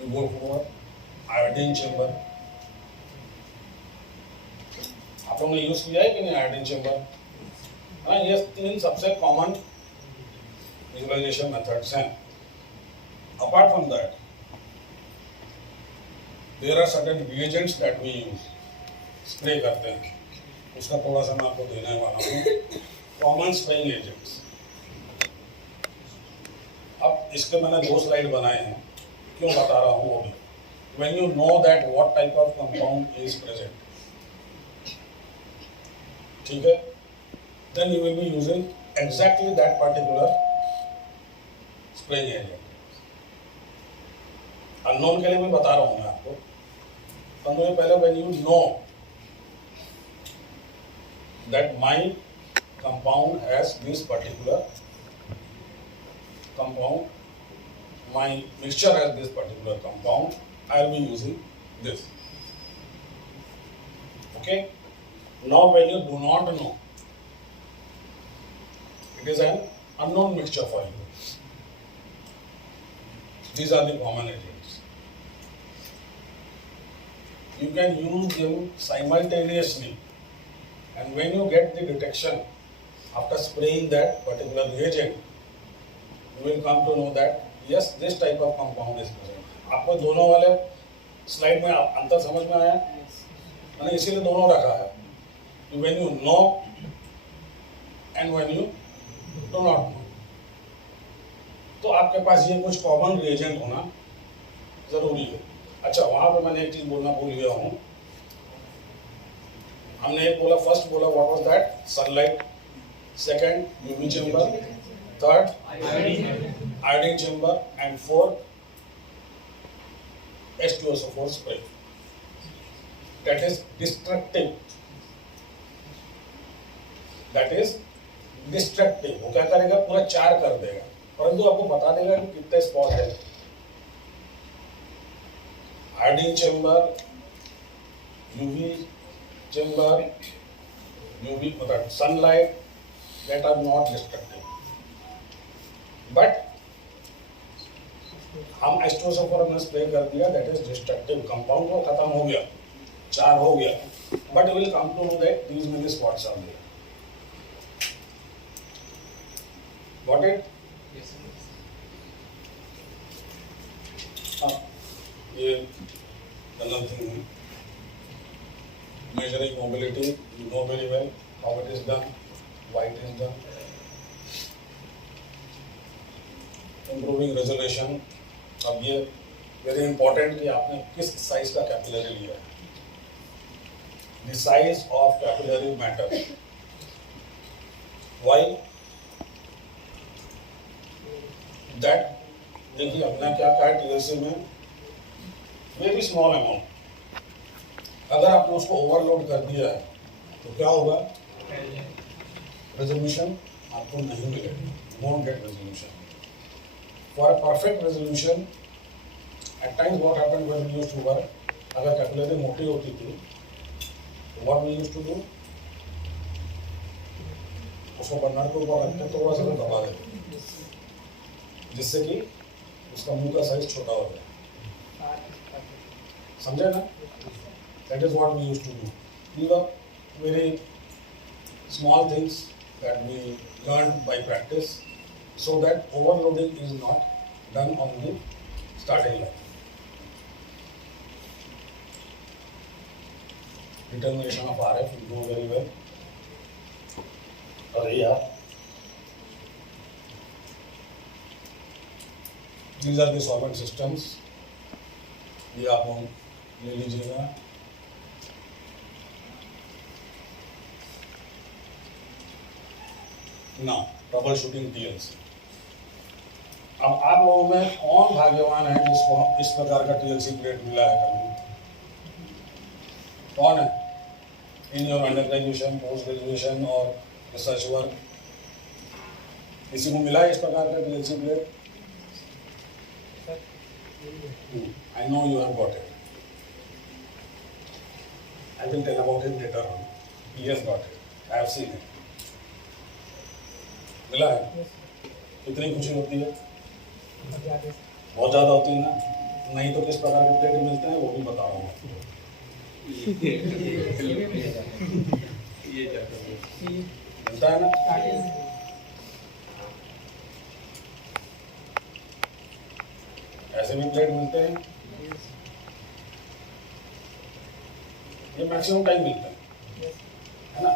You go for iodine chamber. आप लोगों ने यूज किया है कि नहीं आयोडीन चेम्बर? हाँ, ये 3 सबसे कॉमन विजुअलाइजेशन मेथड्स हैं. Apart from that there are certain reagents that we use. Spray करते हैं, उसका थोड़ा सा मैं आपको देने वाला हूँ. Common spraying agents. अब इसके मैंने 2 स्लाइड बनाए हैं. क्यों बता रहा हूँ वो भी. When you know that what type of compound is present, ठीक है, then you will be using exactly that particular spraying agent. Unknown के लिए मैं बता रहा हूँ मैं आपको. समझो पहले when you know that my compound has this particular compound, my mixture has this particular compound, I will be using this. Okay. Now when you do not know, it is an unknown mixture for you. These are the common agents. You can use them simultaneously, and when you get the detection after spraying that particular reagent, you will come to know that yes, this type of compound is present. आपको दोनों वाले slide में अंतर समझ में आया? मैंने इसीलिए दोनों रखा है. When you know and when you do not know. तो आपके पास ये कुछ कॉमन रिएजेंट होना जरूरी है. अच्छा, वहां पे मैंने एक चीज बोलना भूल गया हूँ. हमने एक बोला, फर्स्ट बोला what was that? Sunlight. Second UV chamber. Third iodine chamber. And fourth H2SO4 spray. That is destructive. That is destructive. वो क्या करेगा? पूरा 4 कर देगा, परंतु आपको बता देगा कि कितने स्पॉट है. Iodine chamber, UV chamber, UV मतलब sunlight, that are not destructive. But हम H2SO4 में स्प्रे कर दिया, दैट इज डिस्ट्रक्टिव. कंपाउंड वो खत्म हो गया, 4 हो गया. But will come to know that these many spots are there. Got it? Yes. ये another thing है. Measuring mobility, you know very well how it is done, why it is done. Improving resolution. अब ये very important कि आपने किस size का capillary लिया है. The size of capillary matters. Why? That देखिए हमने क्या कहा है टीएलसी में, वेरी स्मॉल अमाउंट। अगर आपने उसको ओवरलोड कर दिया है तो क्या होगा, रेजोल्यूशन आपको नहीं मिलेगा, won't get resolution. For a perfect resolution, at times what happened when we used to work, अगर कैलकुलेटर मोटी होती थी तो what we used to do, उसको बर्नर के ऊपर रखते थोड़ा सा दबा देते जिससे कि उसका मुंह का साइज छोटा हो जाए, समझे ना? That is what we used to do. These are very small things that we learned by practice, so that overloading is not done on the starting line. Determination of RF you know very well. These are the solvent systems. ये आप लोग ले लीजिएगा। Now, troubleshooting TLC. अब आप लोगों में कौन भाग्यवान है जिसको इस प्रकार का TLC प्लेट मिला है कभी? कौन है? In your undergraduation, post graduation और रिसर्च वर्क, किसी को मिला है इस प्रकार का TLC plate? I know you have got it. I will tell about it later on. He has got it. I have seen it. मिला है? कितनी खुशी होती है? बहुत ज़्यादा होती है ना? नहीं तो किस प्रकार के प्लेट मिलते हैं वो भी बता रहा हूँ। मिलता है ना? ऐसे भी प्लेट मिलते हैं। ये मैक्सिमम टाइम मिलता है ना?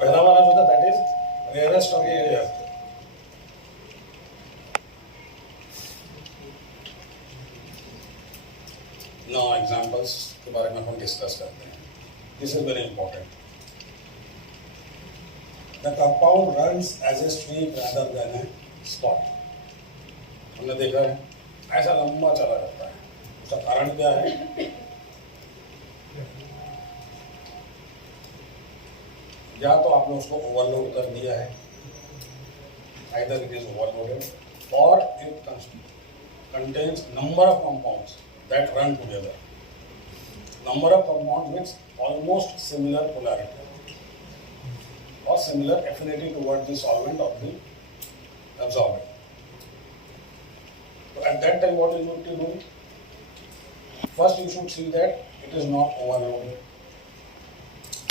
पहला वाला जो था that is rarest of area. Now examples के बारे में हम डिस्कस करते हैं। This is very important. The compound runs as a streak rather than a spot. हमने देखा है ऐसा लंबा चला जाता है, उसका कारण क्या है? या तो आपने उसको ओवरलोड कर दिया है, either it is overloaded or it contains number of compounds that run together. Number of compounds with almost similar polarity or similar affinity towards the solvent of the absorbent. So at that time what you need to do? First you should see that it is not overloaded.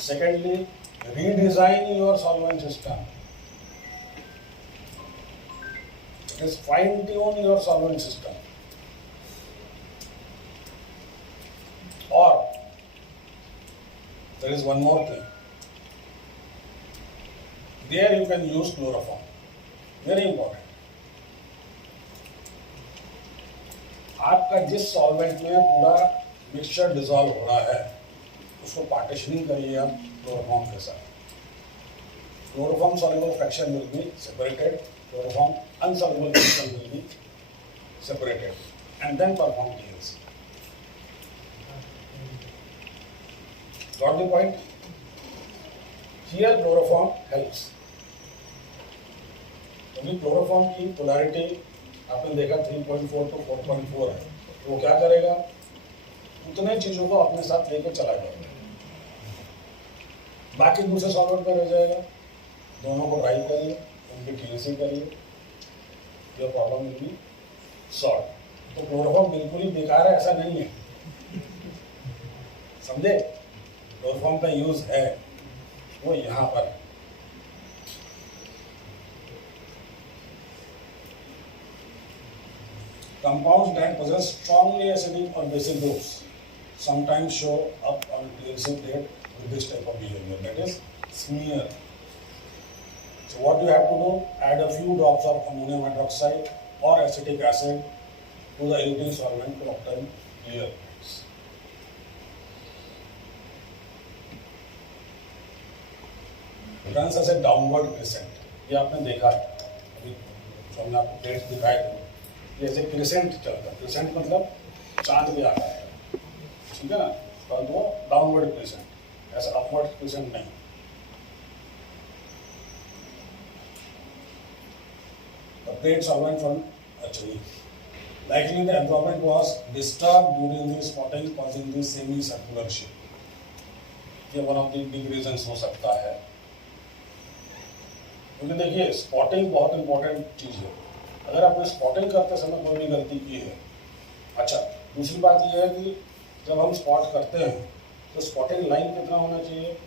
Secondly, redesign your solvent system. It is fine tune your solvent system. Or there is one more thing. There you can use chloroform. Very important. आपका जिस solvent में पूरा mixture dissolve हो रहा है उसको partitioning करिए आप क्लोरोफॉर्म के साथ। Chloroform soluble fraction will be separated, chloroform insoluble fraction will be separated and then perform TLC. Got the point? Here chloroform helps. क्योंकि क्लोरोफॉर्म की पोलैरिटी आपने देखा 3.4 to 4.4 है, तो वो क्या करेगा? उतने चीजों को अपने साथ लेके चला जाएगा, बाकी दूसरे सॉल्वेंट पे रह जाएगा। दोनों को ड्राई करिए, उनकी TLC करिए, ये प्रॉब्लम विल बी सॉल्व। तो क्लोरोफॉर्म बिल्कुल ही बेकार है ऐसा नहीं है, समझे? क्लोरोफॉर्म का यूज है वो यहाँ पर है। Compounds that possess strongly acidic or basic groups sometimes show up on TLC plate with this type of behavior, that is smear. So what you have to do? Add a few drops of ammonium hydroxide or acetic acid to the eluting solvent to obtain clear plates. Runs as a downward crescent. ये आपने देखा है, अभी जो हमने आपको plates दिखाए थे जैसे क्रिसेंट चलता है, क्रिसेंट मतलब चांद भी आ रहा है, ठीक है ना, परंतु वो डाउनवर्ड क्रिसेंट, ऐसा अपवर्ड क्रिसेंट नहीं। The plate solvent from actually likely the absorbent was disturbed during the spotting causing the semicircular shape. ये one of the big reasons हो सकता है, क्योंकि देखिए स्पॉटिंग बहुत इंपॉर्टेंट चीज है। अगर आपने स्पॉटिंग करते समय कोई भी गलती की है, अच्छा दूसरी बात यह है कि जब हम स्पॉट करते हैं तो स्पॉटिंग लाइन कितना होना चाहिए?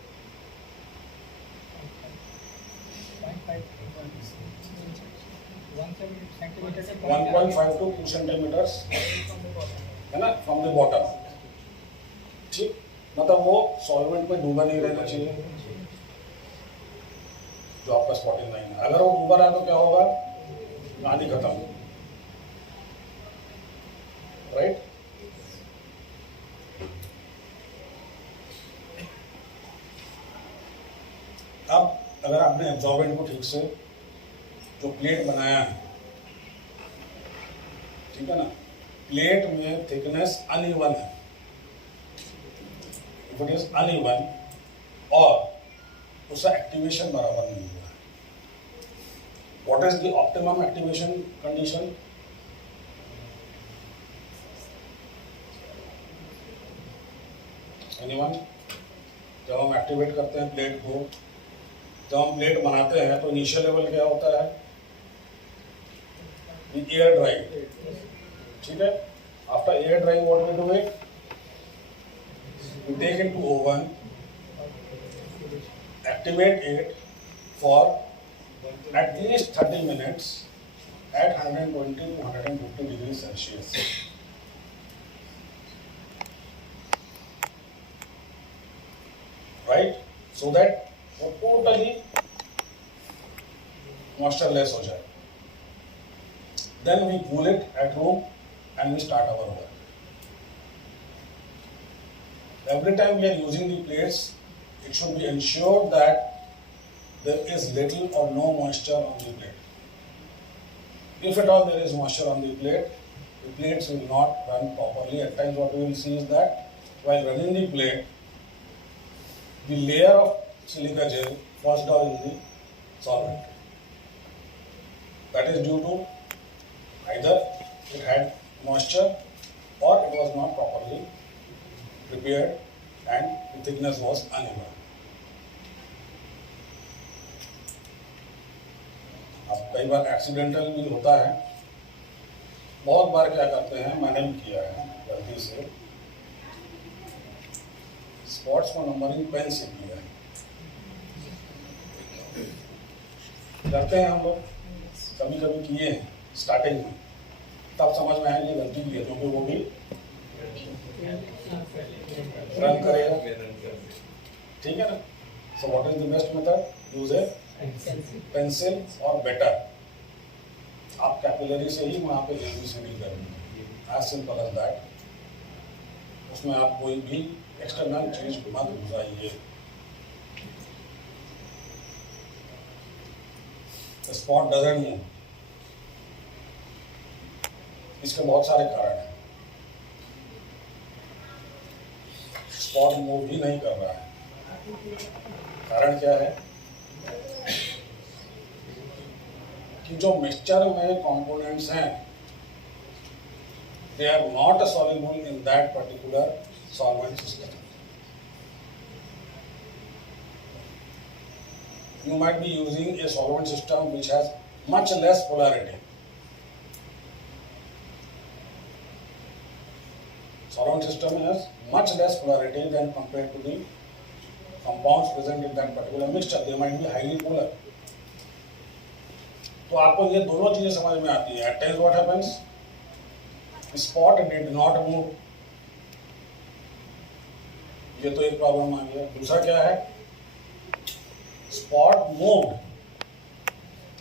1.5 to 2 सेंटीमीटर्स है ना, फ्रॉम द बॉटम, ठीक, मतलब वो सॉल्वेंट में डूबा नहीं रहना चाहिए जो आपका स्पॉटिंग लाइन है। अगर वो डूबा रहा तो क्या होगा? कहानी खत्म, राइट। अब अगर आपने एब्जॉर्बेंट को ठीक से जो प्लेट बनाया है, ठीक है ना, प्लेट में थिकनेस अनइवन है, इफ इट इज अनइवन और उसका एक्टिवेशन बराबर नहीं हुआ है, what is the optimum activation condition? Anyone? जब हम एक्टिवेट करते हैं प्लेट को, जब हम प्लेट बनाते हैं तो इनिशियल लेवल क्या होता है? एयर ड्राइंग, ठीक है। After air drying what we do it, we take it to oven, activate it for at least 30 minutes at 120 to 150 degrees Celsius. Right? So that वो totally moistureless हो जाए. Then we cool it at room and we start our work. Every time we are using the plates, it should be ensured that there is little or no moisture on the plate. If at all there is moisture on the plates will not run properly. At times what we will see is that while running the plate, the layer of silica gel falls down in the solvent. That is due to either it had moisture or it was not properly prepared and the thickness was uneven. अब कई बार accidental भी होता है, बहुत बार क्या करते हैं, मैंने भी किया है गलती से, स्पॉट्स को नंबरिंग पेन से किया है। करते हैं हम लोग, कभी कभी किए हैं स्टार्टिंग में, तब समझ में आया कि गलती की है, क्योंकि वो भी रन करेगा, ठीक है ना। So what is the best method? Use A pencil और बेटर। आप कैपिलरी से ही वहाँ पे ABCD करेंगे, एज सिंपल एज दैट। उसमें आप कोई भी एक्सटर्नल चीज मत घुसाइए। स्पॉट डजंट मूव, इसके बहुत सारे कारण हैं। स्पॉट मूव ही नहीं कर रहा है, कारण क्या है कि जो मिक्सचर में कंपोनेंट्स हैं, they are not soluble in that particular solvent system. You might be using a solvent system which has much less polarity. Solvent system has much less polarity than compared to the compounds present in that particular mixture. They might be highly polar. तो आपको ये दोनों चीजें समझ में आती है। At times what happens? Spot did not move. ये तो एक प्रॉब्लम आ गया। दूसरा क्या है? Spot moved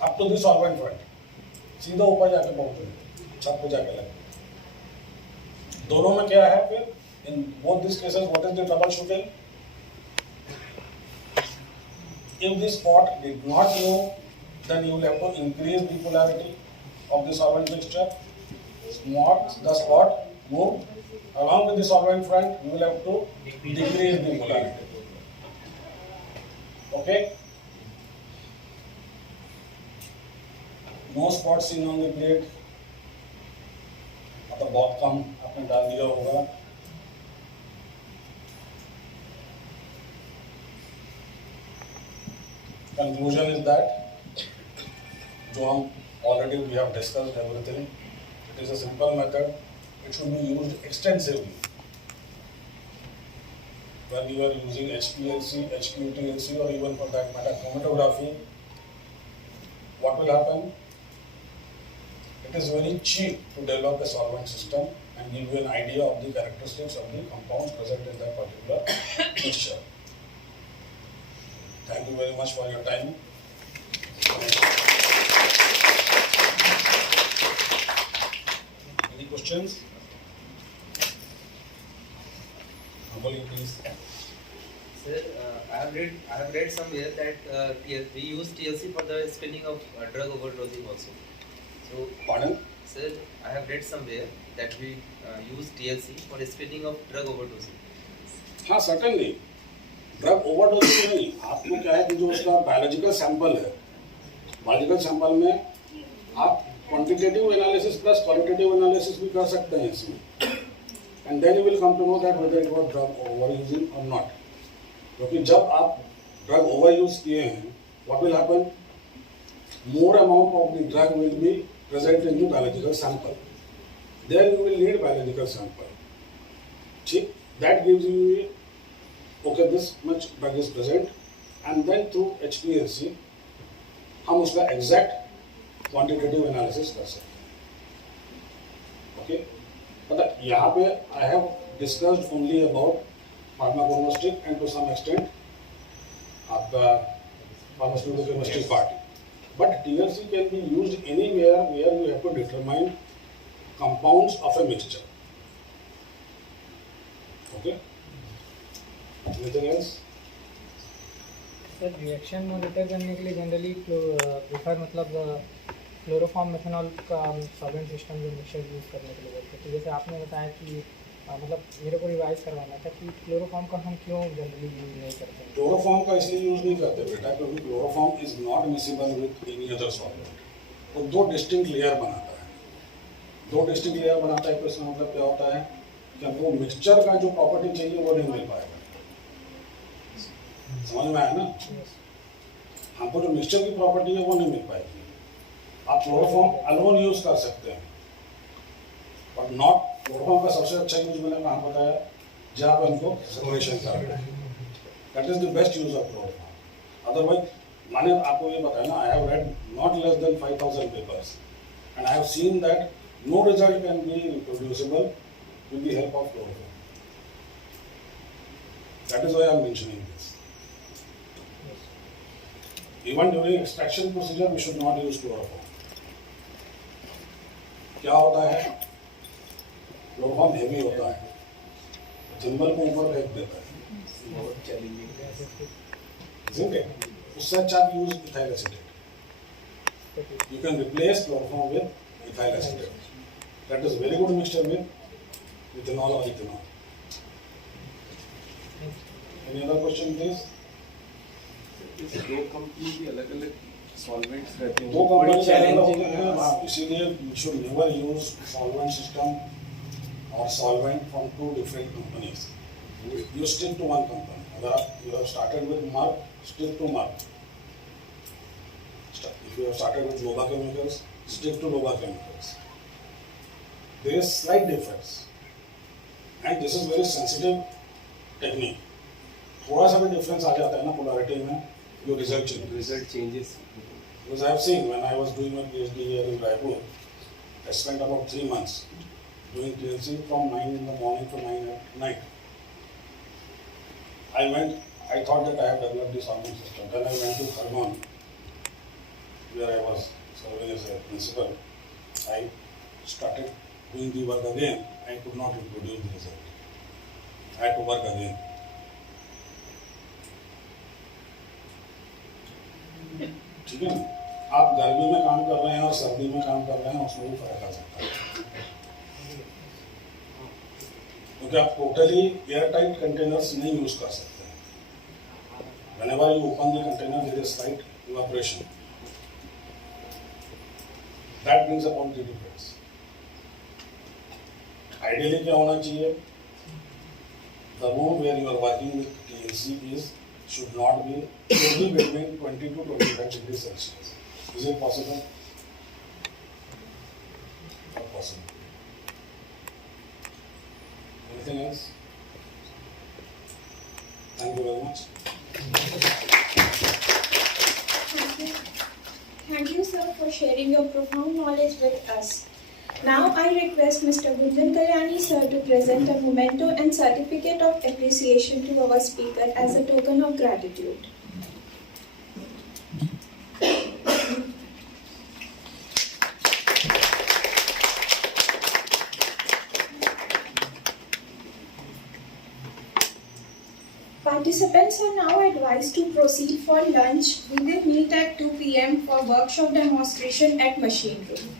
up to the solvent front, सीधा ऊपर जाके पहुंच गए, छत पे जाके लगे। दोनों में क्या है फिर? In both these cases, what is the troubleshooting? If the spot did not move, then you will have to increase the polarity of the solvent mixture. the spot move along with the solvent front, you will have to decrease the molarity. Okay? No spot seen on the plate. मतलब बहुत कम आपने डाल दिया होगा. Conclusion is that जो हम already we have discussed everything. It is a simple method. It should be used extensively. When you are using HPLC, HPLC, or even for that matter chromatography, what will happen? It is very cheap to develop a solvent system and give you an idea of the characteristics of the compounds present in that particular mixture. Thank you very much for your time. Any questions? Amoli, please. Sir, I have read somewhere that we use TLC for the screening of drug overdosing also. So, Pardon? sir, I have read somewhere that we use TLC for screening of drug overdosing. हाँ certainly. Drug overdose नहीं, आपको क्या है कि जो उसका biological sample है, biological sample में आप quantitative analysis plus qualitative analysis भी कर सकते हैं इसमें, and then you will come to know that whether it was drug over using और नॉट. क्योंकि जब आप ड्रग ओवर यूज किए हैं, what will happen, more amount of the drug will be present in the biological sample, there you will need biological sample. ठीक, that gives you okay, this much drug is present, and then through HPLC हम उसका exact quantitative analysis कर सकते हैं. Okay, मतलब यहाँ पे I have discussed only about pharmacochemistry and to some extent आपका pharmaceutical chemistry part, but TLC can be used anywhere where you have to determine compounds of a mixture. Okay. Anything else? Sir reaction monitor करने के लिए generally prefer मतलब chloroform methanol का solvent system जो mixture use करने के लिए बोलते हैं. तो जैसे आपने बताया कि मतलब मेरे को रिवाइज करवाना था कि क्लोरोफॉर्म का हम क्यों जनरली यूज़ नहीं करते हैं. क्लोरोफॉर्म का इसलिए यूज नहीं करते बेटा क्योंकि chloroform is not miscible with any other solvent. वो दो डिस्टिंक्ट लेयर बनाता है. दो डिस्टिंक्ट लेयर बनाता है तो इसका मतलब क्या होता है कि हमको मिक्सचर का जो प्रॉपर्टी चाहिए वो नहीं मिल पाएगा. समझ में आया ना? हमको जो मिक्सचर की प्रॉपर्टी है वो नहीं मिल पाएगी. आप क्लोरोफॉर्म अलोन यूज कर सकते हैं, बट नॉट क्लोरोफॉर्म का सबसे अच्छा यूज मैंने कहाँ बताया, जहाँ पर इनको सेपरेशन कर रहे हैं. That is the best use of chloroform. Otherwise मैंने आपको ये बताया ना, I have read not less than 5000 papers and I have seen that no result can be reproducible with the help of chloroform. That is why I am mentioning this. Even during extraction procedure, we should not use chloroform. क्या होता है? Chloroform heavy होता है, thimble को ऊपर फेंक देता है, isn't it? उससे अच्छा आप use ethyl acetate. You can replace chloroform with ethyl acetate. That is very good mixture with ethanol or ethanol. Any other question, please? दो कंपनी की अलग अलग सॉल्वेंट्स रहते हैं, दो बड़ी कंपनी चैलेंजिंग चैलेंज, इसीलिए you should never use solvent system or solvent from two different companies. You stick to one company. अगर आप you have started with Merck, stick to Merck. If you have started with Loba Chemicals, stick to Loba Chemicals. There is slight difference, and this is very sensitive technique. थोड़ा सा भी difference आ जाता है ना polarity में, your result changes. Because I have seen when I was doing my PhD here in Raipur, I spent about 3 months doing TLC from 9 in the morning to 9 at night. I thought that I had developed the solvent system. Then I went to Kharman, where I was serving as a principal. I started doing the work again. I could not reproduce the result. I had to work again. ठीक है ना? आप गर्मी में काम कर रहे हैं और सर्दी में काम कर रहे हैं, उसमें भी फर्क आ सकता है. क्योंकि आप टोटली एयर टाइट कंटेनर्स नहीं यूज कर सकते हैं. Whenever you open the container, there is slight evaporation. That brings about the defects. Ideally क्या होना चाहिए? The room where you are working with TLC should be between 20 to 25 degrees Celsius. Is it possible? Not possible. Anything else? Thank you very much. Thank you, sir, for sharing your profound knowledge with us. Now I request Mr. Gunjan Kalyani, sir, to present a memento and certificate of appreciation to our speaker as a token of gratitude. Participants are now advised to proceed for lunch. We will meet at 2 p.m. for workshop demonstration at machine room.